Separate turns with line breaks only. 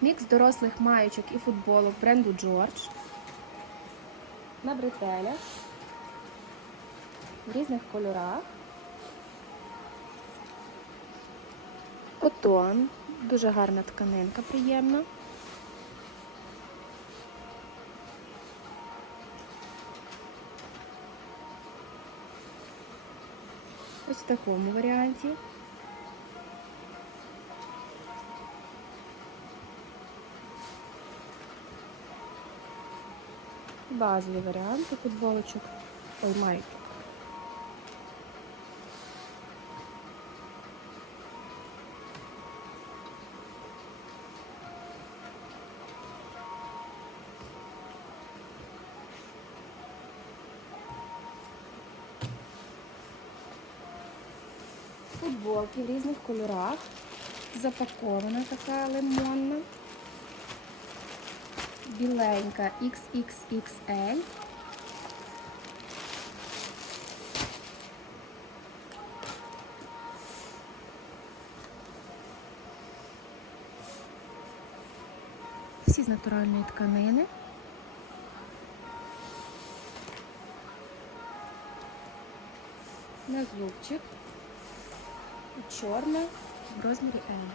Мікс дорослих маючок і футболок бренду Джордж. На бретелях. В різних кольорах. Котон. Дуже гарна тканинка, приємна. Ось в такому варіанті. Базові варіанти футболочок. Ой, майки. Футболки в різних кольорах. Запакована така лимонна. Біленька XXXL. Всі з натуральної тканини. На зубчик. І чорна в розмірі М.